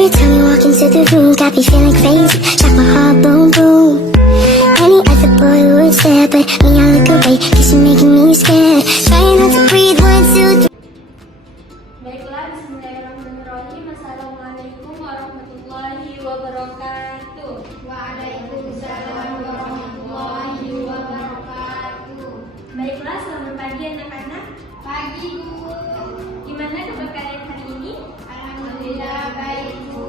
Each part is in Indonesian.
Every time you walk into the room, got me feeling crazy. Shot my heart, boom, boom. Any other boy would stare, but me, I look away, cause you're making me scared. Trying not to breathe, 1, 2, 3. Baiklah, bismillahirrahmanirrahim. Assalamualaikum warahmatullahi wabarakatuh. Waalaikumsalam warahmatullahi wabarakatuh. Baiklah, selamat pagi anak-anak. Pagi, Bu. Gimana kabar kalian hari ini? Alhamdulillah baik, Bu.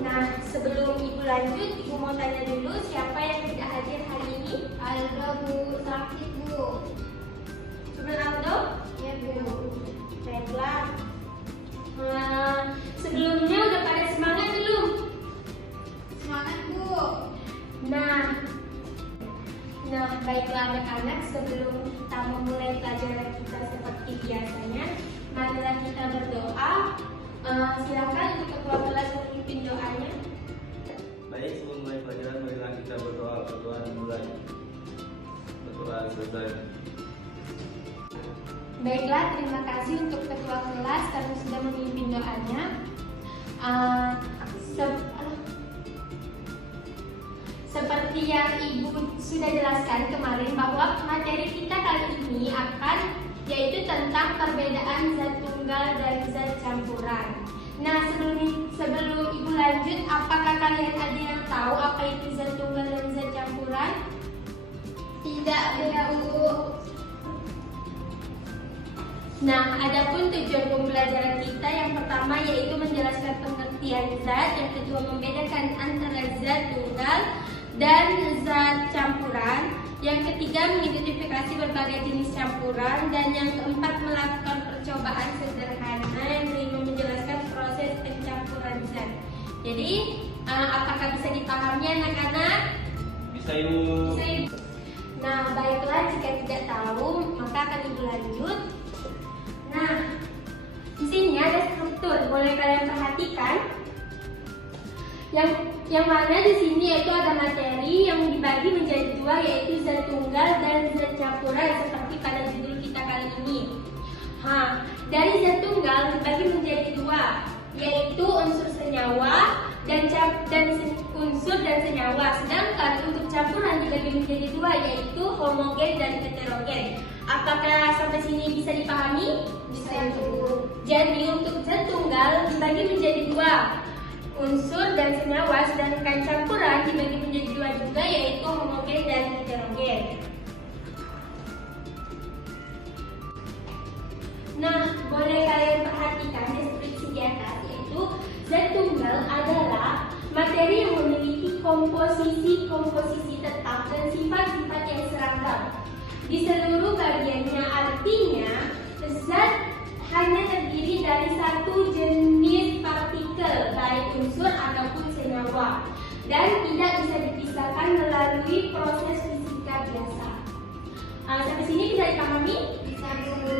Nah, sebelum Ibu lanjut, Ibu mau tanya dulu siapa yang tidak hadir hari ini? Aldo, Bu. Sakit, Bu. Cuma Aldo? Ya, Bu. Baiklah. Sebelumnya udah pada semangat belum? Semangat, Bu. Nah, baiklah anak-anak, sebelum kita memulai pelajaran kita seperti biasanya, marilah kita berdoa. Silakan untuk ketua kelas memimpin doanya. Baik, sebelum mulai pelajaran, marilah kita berdoa. Berdoa dimulai. Berdoa selesai. Baiklah, terima kasih untuk ketua kelas karena sudah memimpin doanya. Seperti yang Ibu sudah jelaskan kemarin bahwa materi kita kali ini yaitu tentang perbedaan zat tunggal dan zat campuran. Nah, sebelum Ibu lanjut, apakah kalian ada yang tahu apa itu zat tunggal dan zat campuran? Tidak ada, Bu. Nah, adapun tujuan pembelajaran kita yang pertama yaitu menjelaskan pengertian zat, yang kedua membedakan antara zat tunggal dan zat campuran, yang ketiga mengidentifikasi berbagai jenis campuran, dan yang keempat melakukan percobaan sederhana yang kelima menjelaskan proses pencampuran zat. Jadi, apakah bisa dipahami anak-anak? Bisa, Ibu. Bisa, Ibu. Nah, baiklah, jika tidak tahu maka akan Ibu lanjut. Nah, di sini ada struktur, boleh kalian perhatikan. Yang mana di sini yaitu ada materi yang dibagi menjadi dua, yaitu zat tunggal dan zat campuran seperti pada judul kita kali ini. Dari zat tunggal dibagi menjadi dua, yaitu unsur senyawa dan unsur dan senyawa. Sedangkan untuk campuran dibagi menjadi dua, yaitu homogen dan heterogen. Apakah sampai sini bisa dipahami? Bisa, Bu. Jadi untuk zat tunggal dibagi menjadi dua, unsur dan senyawa, sedangkan campuran dibagi menjadi dua juga, yaitu homogen dan heterogen. Nah, boleh kalian perhatikan deskripsi di atas, yaitu zat tunggal adalah materi yang memiliki komposisi tetap dan sifat-sifat yang seragam di seluruh bagiannya. Artinya, zat hanya terdiri dari satu jenis partikel, baik unsur ataupun senyawa, dan tidak bisa dipisahkan melalui proses fisika biasa. Sampai sini bisa dipahami? Bisa, Bu.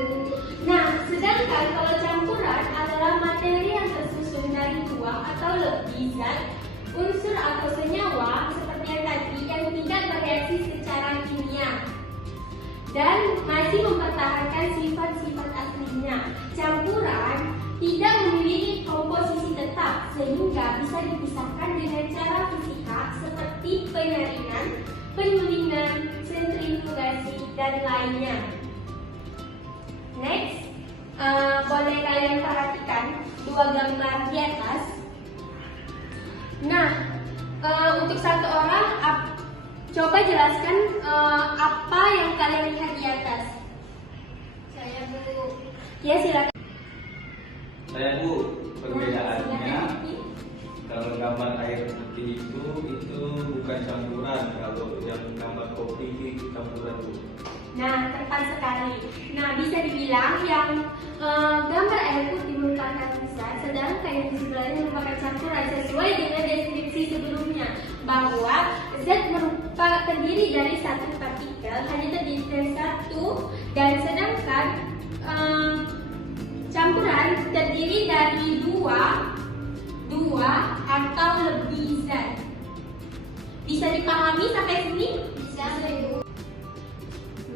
Nah, sedangkan kalau campuran adalah materi yang tersusun dari dua atau lebih zat, unsur atau senyawa seperti yang tadi, yang tidak bereaksi secara kimia dan masih mempertahankan sifat-sifat aslinya. Campuran tidak memiliki komposisi tetap sehingga bisa dipisahkan dengan cara fisika seperti penyaringan, penyulingan, sentrifugasi, dan lainnya. Next, boleh kalian perhatikan dua gambar di atas. Nah, untuk satu orang, coba jelaskan apa yang kalian lihat di atas. Saya, Bu. Ya, silakan. Saya, Bu, perbedaannya kalau gambar air putih itu bukan campuran. Kalau yang gambar kopi itu campuran, Bu. Nah, tepat sekali. Nah, bisa dibilang yang gambar air putih merupakan zat, sedangkan yang di sebelahnya merupakan campuran, sesuai dengan deskripsi sebelumnya bahwa zat terdiri dari satu partikel, hanya terdiri dari satu, dan sedangkan campuran terdiri dari dua atau lebih zat. Bisa dipahami sampai sini? Bisa, Bu.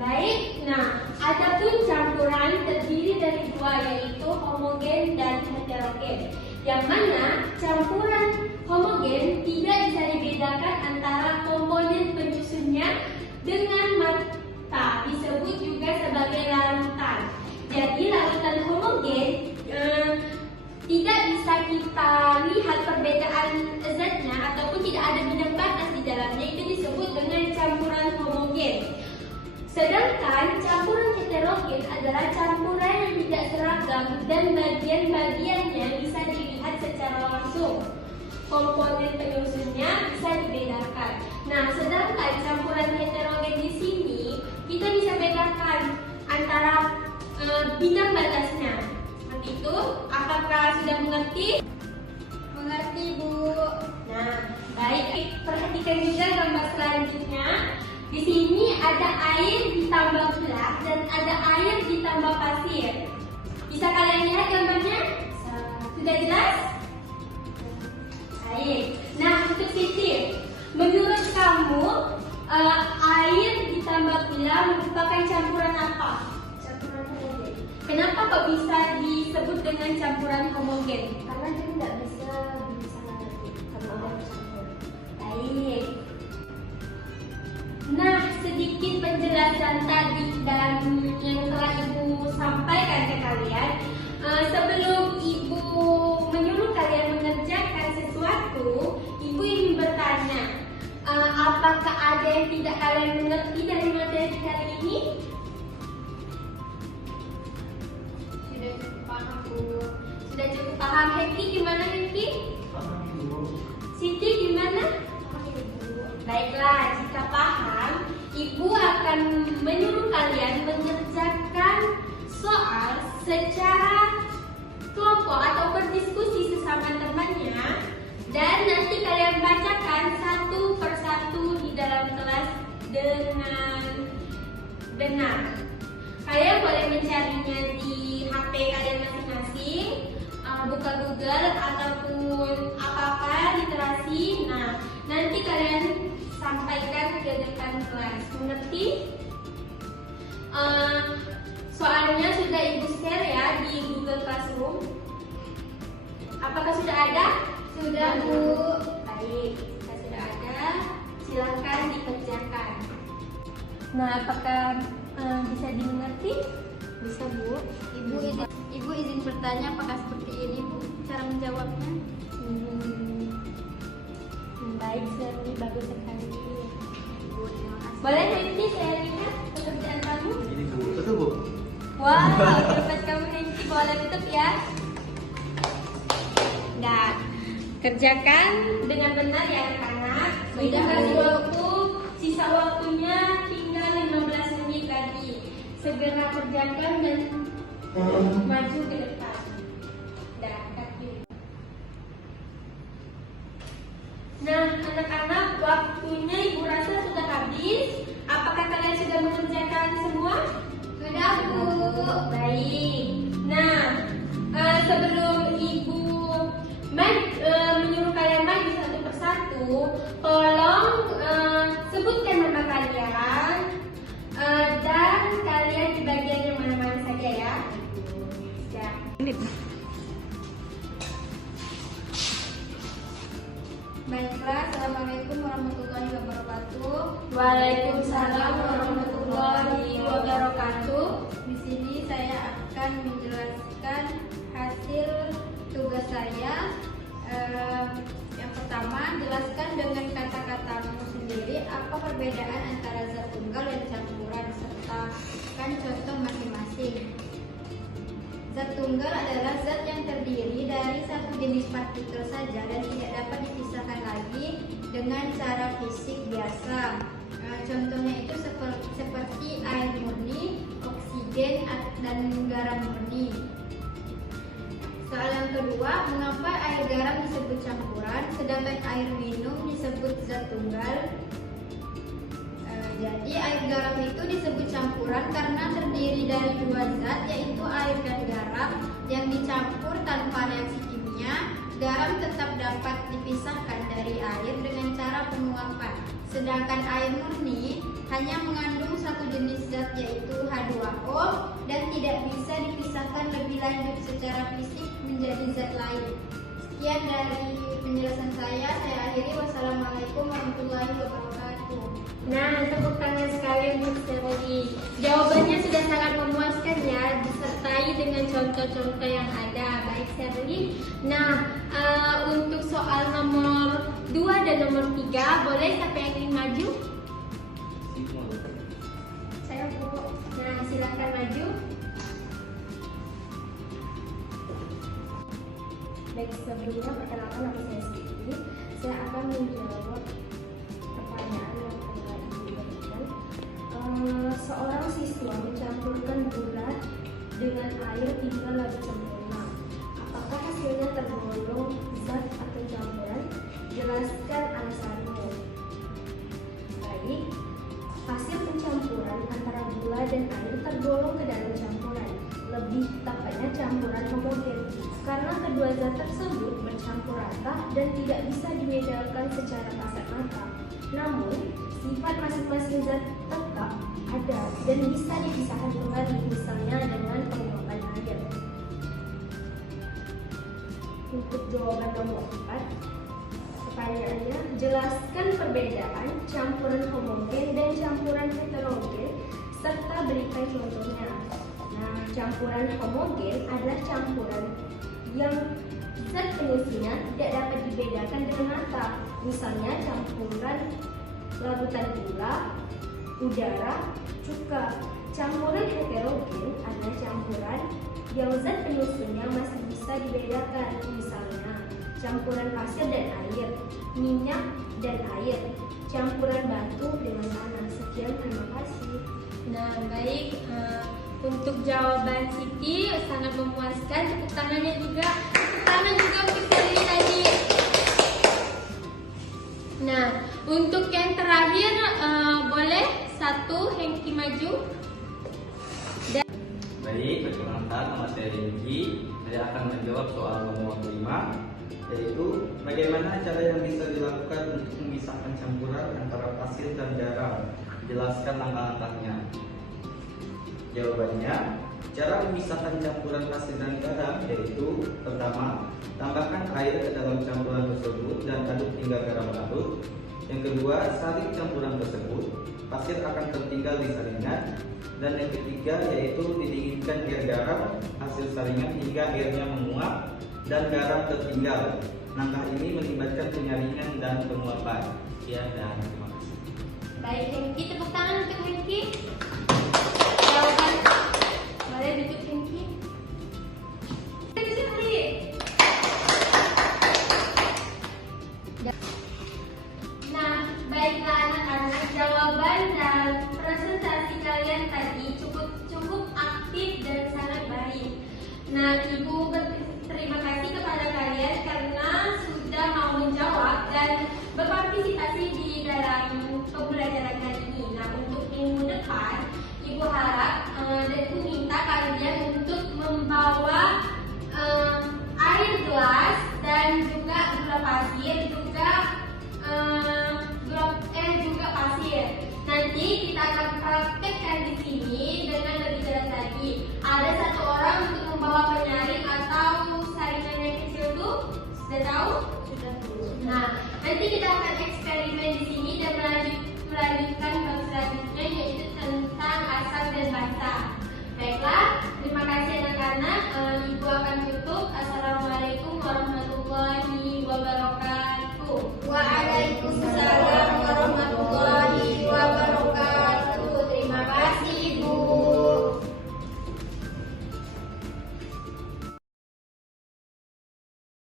Baik, nah, adapun campuran terdiri dari dua, yaitu homogen dan heterogen. yang mana campuran homogen tidak bisa dibedakan antara komponen penyusunnya dengan mata, disebut juga sebagai larutan. Jadi larutan homogen tidak bisa kita lihat perbedaan zatnya ataupun tidak ada bidang batas di dalamnya, itu disebut dengan campuran homogen. Sedangkan campuran heterogen adalah campuran yang tidak seragam dan bagian-bagiannya bisa dilihat secara langsung. Komponen penyusunnya bisa dibedakan. Nah, sedangkan campuran heterogen di sini kita bisa bedakan antara bidang batasnya. Seperti itu. Apakah sudah mengerti? Mengerti, Bu. Nah, baik. Perhatikan juga gambar selanjutnya. Di sini ada air ditambah gelas dan ada air ditambah pasir. Bisa kalian lihat gambarnya? Sudah jelas? Baik. Nah, untuk Siti, menurut kamu air ditambah gula merupakan campuran apa? Campuran homogen. Kenapa kok bisa disebut dengan campuran homogen? Karena dia tidak bisa nanti kalau udah bercampur. Baik. Nah, sedikit penjelasan tadi dan yang telah Ibu sampaikan ke kalian. Sebelum Ibu menyuruh kalian mengerjakan sesuatu, Ibu ingin bertanya, apakah ada yang tidak kalian mengerti dari materi kali ini? Sudah cukup paham, Bu. Sudah cukup paham. Hengki gimana, Hengki? Paham, Ibu. Siti gimana? Baiklah, jika paham, Ibu akan menyuruh kalian mengerjakan soal secara kelompok atau berdiskusi sesama temannya, dan nanti kalian bacakan satu persatu di dalam kelas dengan benar. Kalian boleh mencarinya di HP kalian masing-masing, buka Google ataupun apa-apa literasi. Nah, nanti kalian sampaikan ke depan kelas. Mengerti? Soalnya sudah Ibu share ya di Google Classroom. Apakah sudah ada? Sudah, Bu. Baik, jika sudah ada, silakan dikerjakan. Nah, apakah bisa dimengerti? Bisa, Bu. Ibu izin bertanya apakah seperti ini, Bu, cara menjawabnya? Baik, sekali, bagus sekali. Bu, terima kasih. Boleh nanti saya lihat pekerjaan kamu? Ini Bu, betul Bu? Wow, dapat kamu nanti boleh tutup ya. Dan kerjakan dengan benar ya anak-anak. Ibu kasih waktu, sisa waktunya tinggal 15 menit lagi. Segera kerjakan dan maju ke depan. Dan kaki. Nah, anak-anak, waktunya Ibu rasa sudah habis. Apakah kalian sudah mengerjakan semua? Sudah, Bu. Baik. Nah, sebelum Ibu menyuruh kalian maju satu persatu, tolong sebutkan nama kalian dan kalian di bagian yang mana-mana saja ya. Ya. Baiklah, Assalamualaikum warahmatullahi wabarakatuh. Waalaikumsalam warahmatullahi wabarakatuh. Di sini saya akan menjelaskan hasil tugas saya. Yang pertama, jelaskan dengan kata-katamu sendiri apa perbedaan antara zat tunggal dan campuran serta kan contoh masing-masing. Zat tunggal adalah zat yang terdiri dari satu jenis partikel saja dan tidak dapat dipisahkan lagi dengan cara fisik biasa. Contohnya itu seperti air murni, oksigen, dan garam murni. Soal yang kedua, mengapa air garam disebut campuran, sedangkan air minum disebut zat tunggal? Jadi air garam itu disebut campuran karena terdiri dari dua zat, yaitu air dan garam yang dicampur tanpa reaksi kimia. Garam tetap dapat dipisahkan dari air dengan cara penguapan, sedangkan air murni hanya mengandung satu jenis zat, yaitu H2O, dan tidak bisa dipisahkan lebih lanjut secara fisik menjadi zat lain. Sekian dari penjelasan saya akhiri. Wassalamualaikum warahmatullahi wabarakatuh. Nah, tepuk tangan sekali untuk Shirley. Jawabannya sudah sangat memuaskan ya, disertai dengan contoh-contoh yang ada. Baik Shirley. Nah, untuk soal nomor 2 dan nomor 3, boleh siapa yang ingin maju? Saya Bu. Nah, silakan maju. Baik, sebelumnya perkenalkan nama saya Siti. Saya akan menjawab pertanyaan yang telah diberikan. Seorang siswa mencampurkan gula dengan air hingga larut sempurna. Apakah hasilnya tergolong zat atau campuran? Jelaskan alasanmu. Baik, hasil pencampuran antara gula dan air tergolong ke dalam campuran. Lebih tepatnya campuran homogen, karena kedua zat tersebut bercampur rata dan tidak bisa dibedakan secara kasat mata. Namun, sifat masing-masing zat tetap ada dan bisa dipisahkan kembali, misalnya dengan penguapan air. Untuk jawaban nomor 4, pertanyaannya, jelaskan perbedaan campuran homogen dan campuran heterogen serta berikan contohnya. Nah, campuran homogen adalah campuran yang zat penyusunnya tidak dapat dibedakan dengan mata. Misalnya campuran larutan gula, udara, cuka. Campuran heterogen adalah campuran yang zat penyusunnya masih bisa dibedakan. Misalnya campuran pasir dan air, minyak dan air, campuran batu dengan tanah. Sekian, terima kasih. Nah, baik. Untuk jawaban Siti sangat memuaskan. Tepuk tangannya juga. Tepuk tangan juga untuk Siti tadi. Nah, untuk yang terakhir boleh satu Hengki maju. Baik, perkenalkan nama saya Hengki. Saya akan menjawab soal nomor 5, yaitu bagaimana cara yang bisa dilakukan untuk memisahkan campuran antara pasir dan garam. Jelaskan langkah-langkahnya. Jawabannya, cara memisahkan campuran pasir dan garam yaitu: pertama, tambahkan air ke dalam campuran tersebut dan aduk hingga garam larut. Yang kedua, saring campuran tersebut, pasir akan tertinggal di saringan. Dan yang ketiga yaitu didinginkan air garam hasil saringan hingga airnya menguap dan garam tertinggal. Langkah ini melibatkan penyaringan dan penguapan. Sekian dan terima kasih. Baik Hengki, tepuk tangan untuk Hengki. Jawaban boleh duduk Hengki. Nah, baiklah anak-anak, jawaban dan presentasi kalian tadi cukup aktif dan sangat baik. Nah, Ibu berterima kasih kepada kalian karena sudah mau menjawab dan berpartisipasi di dalam pembelajaran kali ini. Nah, untuk minggu depan, Ibu harap dan Ibu minta kalian untuk membawa air gelas dan juga gula pasir, juga pasir. Nanti kita akan praktekkan di sini dengan lebih jelas lagi. Ada satu orang untuk membawa penyaring atau saringan yang kecil tuh, sudah tahu? Sudah. Nah, nanti kita akan eksperimen di sini dan melanjutkan bab selanjutnya, yaitu tentang asam dan basa. Baiklah, terima kasih anak-anak. Ibu akan tutup. Assalamualaikum warahmatullahi